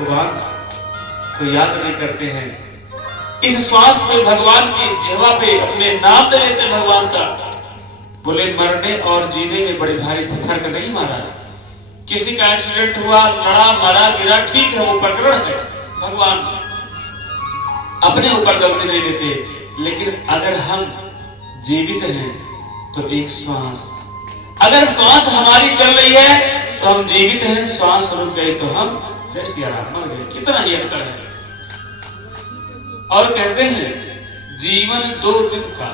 भगवान को याद नहीं करते हैं। इस श्वास में भगवान की जिह्वा पे अपने नाम ले लेते भगवान का। बोले मरने और जीने में बड़े भारी फर्क नहीं मारा। किसी का एक्सीडेंट हुआ, लड़ा, मरा, गिरा, ठीक है, वो प्रकरण है, भगवान अपने ऊपर गलती नहीं लेते। लेकिन अगर हम जीवित हैं तो एक श्वास, अगर श्वास हमारी चल रही है तो हम जीवित हैं, श्वास रुक गई तो हम जैसे मर गए। इतना ही अंतर है। और कहते हैं जीवन 2 दिन का,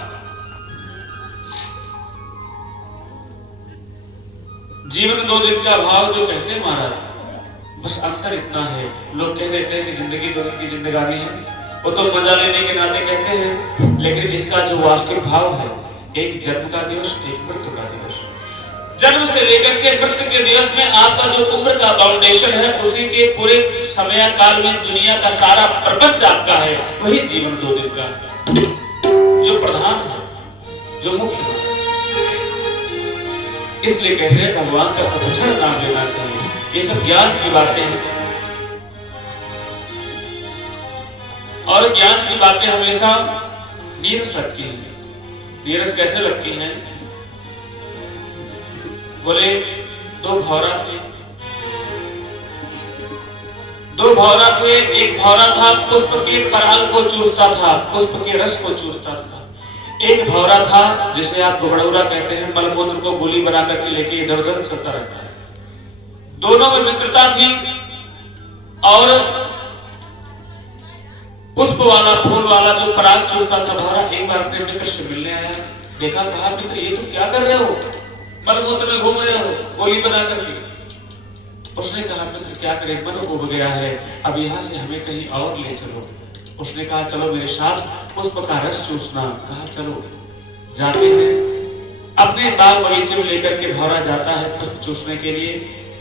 जीवन 2 दिन का भाव जो कहते हैं महाराज, बस अंतर इतना है। लोग कह देते हैं कि जिंदगी 2 दिन की जिंदगानी है, वो तो मजा लेने के नाते कहते हैं, लेकिन इसका जो वास्तविक भाव है, एक जन्म का दिवस, एक मृत्यु का दिवस। जन्म से लेकर के मृत्यु के दिवस में आपका जो उम्र का फाउंडेशन है, उसी के पूरे समय काल में दुनिया का सारा प्रपंच आपका है, वही जीवन 2 दिन का जो प्रधान है, जो मुख्य है। इसलिए कहते हैं भगवान का अक्षर नाम लेना चाहिए। ये सब ज्ञान की बातें हैं, और ज्ञान की बातें हमेशा नीरस लगती हैं। नीरस कैसे लगती हैं? बोले 2 भौरा थे, 2 भौरा थे। एक भौरा था पुष्प के पराग को चूसता था, पुष्प के रस को चूसता था। एक भौरा था जिसे आप गुबड़ौरा कहते हैं, मलमूत्र को गोली बना करके लेके इधर उधर चलता रहता है। दोनों में मित्रता थी, और पुष्प वाला, फूल वाला जो पराग चूसता था भौरा, एक बार अपने मित्र से मिलने आया। देखा, कहा मित्र ये तुम क्या कर रहे हो, मलमूत्र में घूम रहे हो गोली बना करके। उसने कहा मित्र क्या करें, मन उब गया है, अब यहाँ से हमें कहीं और ले चलो। उसने कहा चलो मेरे साथ पुष्प का रस चूसना। कहा चलो, जाते हैं। अपने बाग बगीचे में लेकर के भौरा जाता है पुष्प चूसने के लिए।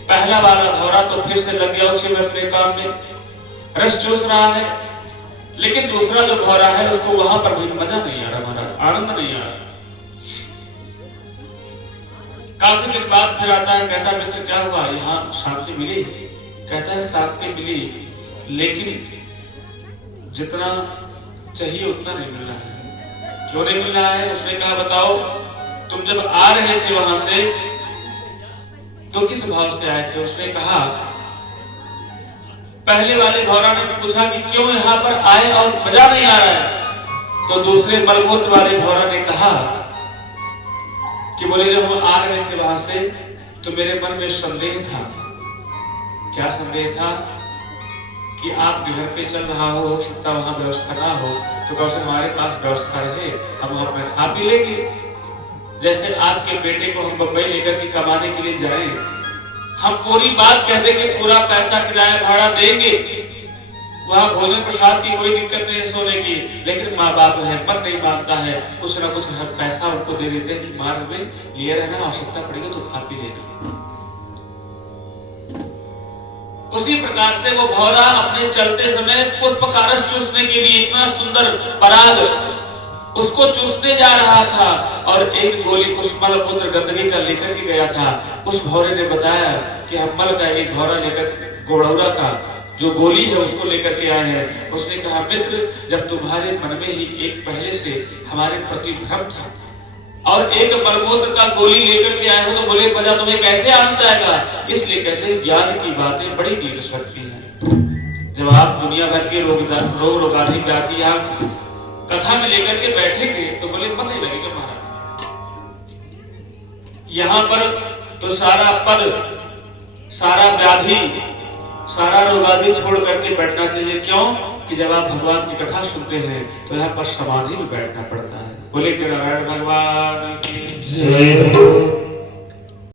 पहला वाला भौरा तो फिर से लग गया उसी में अपने काम में, रस चूस रहा है। लेकिन दूसरा जो भौरा है उसको वहां पर भी मजा नहीं आ रहा महाराज, आनंद नहीं आ रहा। काफी दिन बाद फिर आता है, कहता मित्र क्या हुआ, यहाँ शांति मिली? कहता है शांति मिली, लेकिन जितना चाहिए उतना नहीं मिल रहा है। क्यों नहीं मिल रहा है? उसने कहा बताओ, तुम जब आ रहे थे वहां से तो किस भाव से आए थे? उसने कहा, पहले वाले भौरा ने पूछा कि क्यों यहाँ पर आए और मजा नहीं आ रहा है। तो दूसरे मलमूत्र वाले भौरा ने कहा कि बोले जब हम आ रहे थे वहां से तो मेरे मन में संदेह था। क्या संदेह था? कि आप घर पे चल रहा हो सकता वहां व्यवस्था ना हो, तो कम से हमारे पास व्यवस्था रहे, हम वहां पर खा पी लेंगे। जैसे आपके बेटे को हम बम्बई लेकर के कमाने के लिए जाएं, हम पूरी बात कह देंगे, पूरा पैसा किराया भाड़ा देंगे, वहां भोजन प्रसाद की कोई दिक्कत नहीं है, सोने की। लेकिन माँ बाप है, मन नहीं मानता है, कुछ ना कुछ पैसा उनको दे देते हैं कि मार में लिए रहना, आवश्यकता पड़ेगी तो खा पी लेना। उसी प्रकार से वो भौरा अपने चलते समय पुष्प का रस चूसने के लिए, इतना सुंदर पराग उसको चूसने जा रहा था, और एक गोली उस मलमूत्र गंदगी का लेकर के गया था। उस भौरे ने बताया कि हम मल का एक भौरा लेकर, गोड़ौरा का जो गोली है उसको लेकर के आए हैं। उसने कहा मित्र, जब तुम्हारे मन में ही एक पहले से हमारे प्रति भ्रम था और एक मलमूत्र का गोली लेकर के आए हो, तो बोले मजा तुम्हें कैसे आनंद आएगा? इसलिए कहते हैं ज्ञान की बातें बड़ी नीरस लगती हैं। जब आप दुनिया भर के रोग रोगाधि व्याधि यहाँ कथा में लेकर के बैठेंगे तो बोले मन नहीं लगेगा महाराज। यहाँ पर तो सारा पद, सारा व्याधि, सारा रोगाधि छोड़ करके बैठना चाहिए। क्यों? कि जब आप भगवान की कथा सुनते हैं तो यहाँ पर समाधि में बैठना पड़ता है। बोले कि नारायण भगवान की जय।